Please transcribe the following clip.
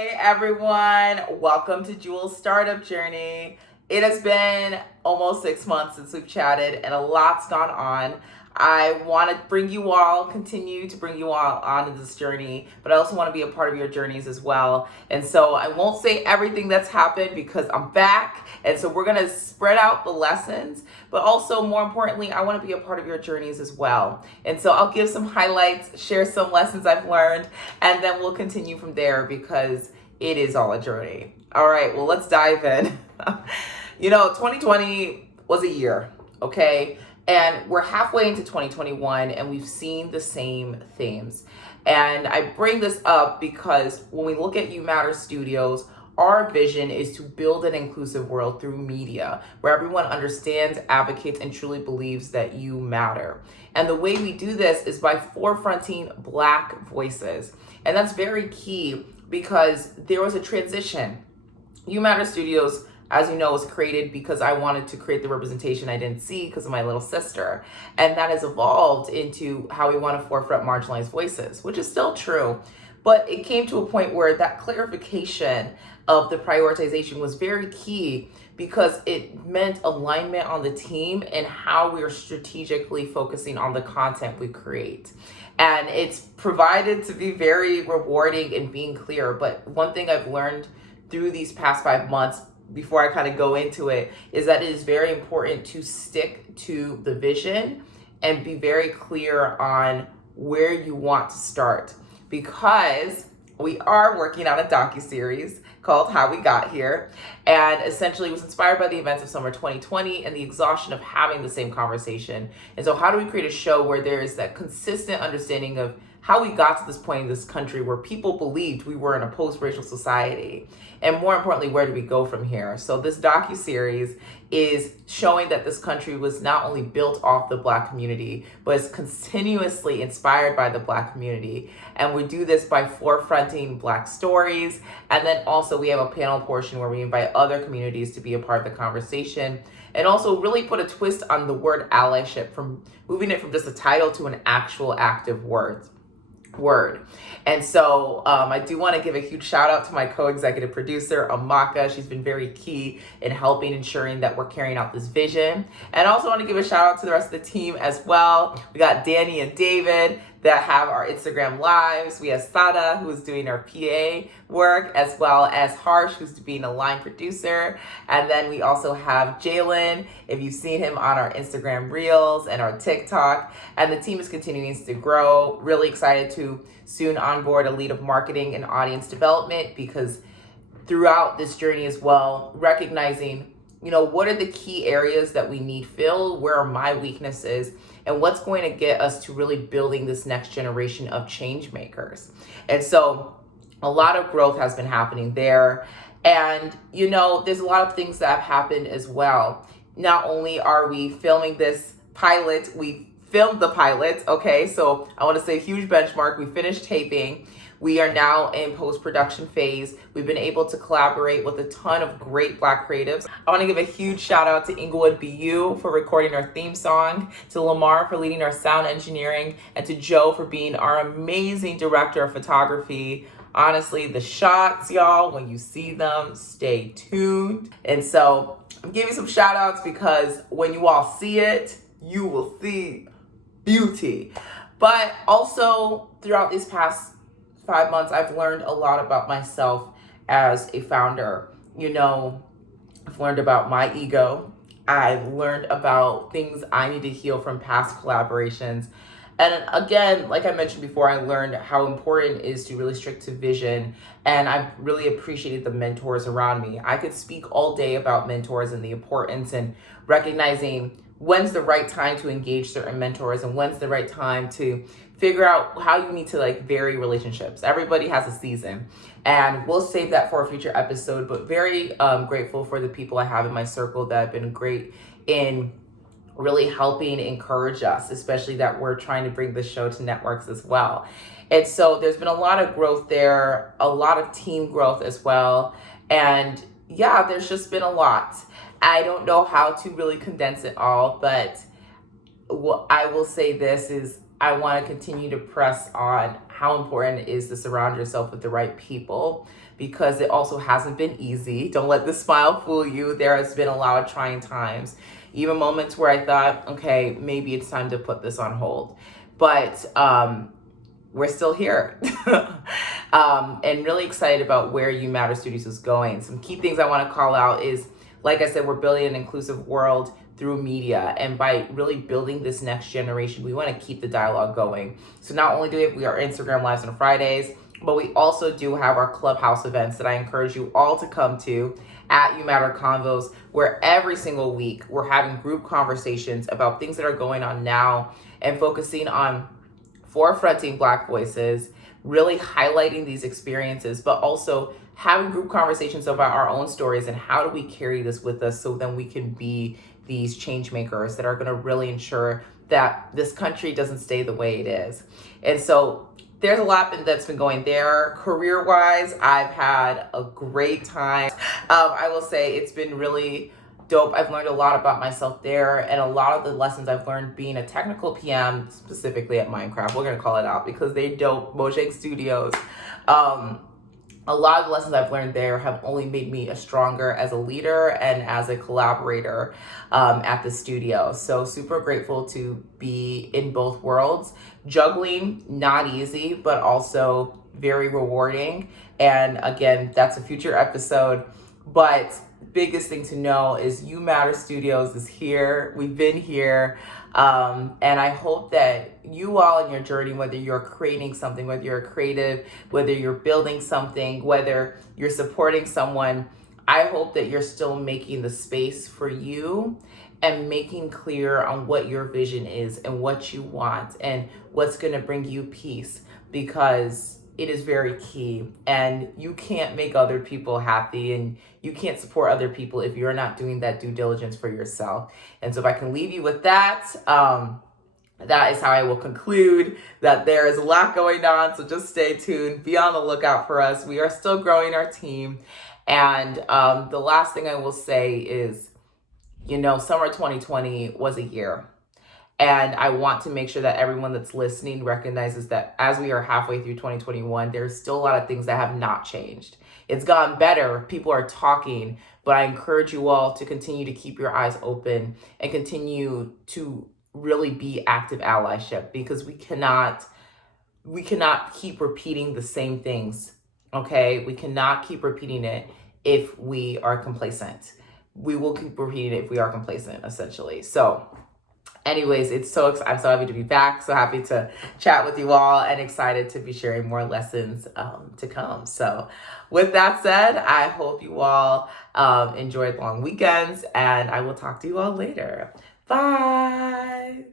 Hey everyone, welcome to Jewel's Startup Journey. It has been almost 6 months since we've chatted and a lot's gone on. I want to continue to bring you all on this journey, but I also want to be a part of your journeys as well. And so I won't say everything that's happened because I'm back. And so we're going to spread out the lessons, but also more importantly, I want to be a part of your journeys as well. And so I'll give some highlights, share some lessons I've learned, and then we'll continue from there because it is all a journey. All right, well, let's dive in. 2020 was a year, okay? And we're halfway into 2021 and we've seen the same themes. And I bring this up because when we look at YouMatter Studios, our vision is to build an inclusive world through media where everyone understands, advocates, and truly believes that you matter. And the way we do this is by forefronting Black voices. And that's very key because there was a transition. YouMatter Studios, as you know, was created because I wanted to create the representation I didn't see because of my little sister. And that has evolved into how we want to forefront marginalized voices, which is still true. But it came to a point where that clarification of the prioritization was very key because it meant alignment on the team and how we are strategically focusing on the content we create. And it's provided to be very rewarding and being clear. But one thing I've learned through these past 5 months before I kind of go into it is that it is very important to stick to the vision and be very clear on where you want to start, because we are working on a docuseries called How We Got Here, and essentially it was inspired by the events of summer 2020 and the exhaustion of having the same conversation. And so how do we create a show where there is that consistent understanding of how we got to this point in this country where people believed we were in a post-racial society? And more importantly, where do we go from here? So this docuseries is showing that this country was not only built off the Black community, but is continuously inspired by the Black community. And we do this by forefronting Black stories. And then also we have a panel portion where we invite other communities to be a part of the conversation. And also really put a twist on the word allyship, from moving it from just a title to an actual active word. And so I do want to give a huge shout out to my co-executive producer, Amaka. She's been very key in helping ensuring that we're carrying out this vision. And I also want to give a shout out to the rest of the team as well. We got Danny and David that have our Instagram lives. We have Sada, who is doing our PA work, as well as Harsh, who's being a line producer. And then we also have Jalen, if you've seen him on our Instagram Reels and our TikTok. And the team is continuing to grow. Really excited to soon onboard a lead of marketing and audience development, because throughout this journey as well, recognizing, what are the key areas that we need filled? Where are my weaknesses? And what's going to get us to really building this next generation of change makers? And so a lot of growth has been happening there. And, there's a lot of things that have happened as well. Not only are we filming this pilot, we filmed the pilot, okay? So I want to say huge benchmark. We finished taping. We are now in post-production phase. We've been able to collaborate with a ton of great Black creatives. I want to give a huge shout out to Inglewood BU for recording our theme song, to Lamar for leading our sound engineering, and to Joe for being our amazing director of photography. Honestly, the shots, y'all, when you see them, stay tuned. And so I'm giving some shout outs because when you all see it, you will see beauty. But also throughout these past 5 months, I've learned a lot about myself as a founder. I've learned about my ego. I've learned about things I need to heal from past collaborations. And again, like I mentioned before, I learned how important it is to really stick to vision. And I've really appreciated the mentors around me. I could speak all day about mentors and the importance and recognizing when's the right time to engage certain mentors and when's the right time to figure out how you need to vary relationships. Everybody has a season, and we'll save that for a future episode, but very grateful for the people I have in my circle that have been great in really helping encourage us, especially that we're trying to bring this show to networks as well. And so there's been a lot of growth there, a lot of team growth as well. And yeah, there's just been a lot. I don't know how to really condense it all, but what I will say this is I want to continue to press on how important it is to surround yourself with the right people, because it also hasn't been easy. Don't let the smile fool you. There has been a lot of trying times, even moments where I thought, okay, maybe it's time to put this on hold. But we're still here. And really excited about where YouMatter Studios is going. Some key things I want to call out is, like I said, we're building an inclusive world through media. And by really building this next generation, we want to keep the dialogue going. So not only do we have our Instagram Lives on Fridays, but we also do have our Clubhouse events that I encourage you all to come to at YouMatter Convos, where every single week we're having group conversations about things that are going on now and focusing on forefronting Black voices, really highlighting these experiences, but also having group conversations about our own stories and how do we carry this with us so then we can be these change makers that are going to really ensure that this country doesn't stay the way it is. And so there's a lot that's been going there. Career-wise, I've had a great time. I will say it's been really dope. I've learned a lot about myself there, and a lot of the lessons I've learned being a technical PM, specifically at Minecraft, we're gonna call it out because they dope, Mojang Studios. A lot of the lessons I've learned there have only made me a stronger as a leader and as a collaborator at the studio. So super grateful to be in both worlds. Juggling, not easy, but also very rewarding. And again, that's a future episode. But biggest thing to know is YouMatter Studios is here. We've been here. And I hope that you all in your journey, whether you're creating something, whether you're a creative, whether you're building something, whether you're supporting someone, I hope that you're still making the space for you and making clear on what your vision is and what you want and what's going to bring you peace, because it is very key, and you can't make other people happy and you can't support other people if you're not doing that due diligence for yourself. And so if I can leave you with that, that is how I will conclude that there is a lot going on. So just stay tuned, be on the lookout for us. We are still growing our team. And the last thing I will say is, summer 2020 was a year. And I want to make sure that everyone that's listening recognizes that as we are halfway through 2021, there's still a lot of things that have not changed. It's gotten better. People are talking, but I encourage you all to continue to keep your eyes open and continue to really be active allyship, because we cannot keep repeating the same things. Okay? We cannot keep repeating it if we are complacent. We will keep repeating it if we are complacent, essentially. So anyways, I'm so happy to be back. So happy to chat with you all and excited to be sharing more lessons to come. So with that said, I hope you all enjoyed long weekends, and I will talk to you all later. Bye.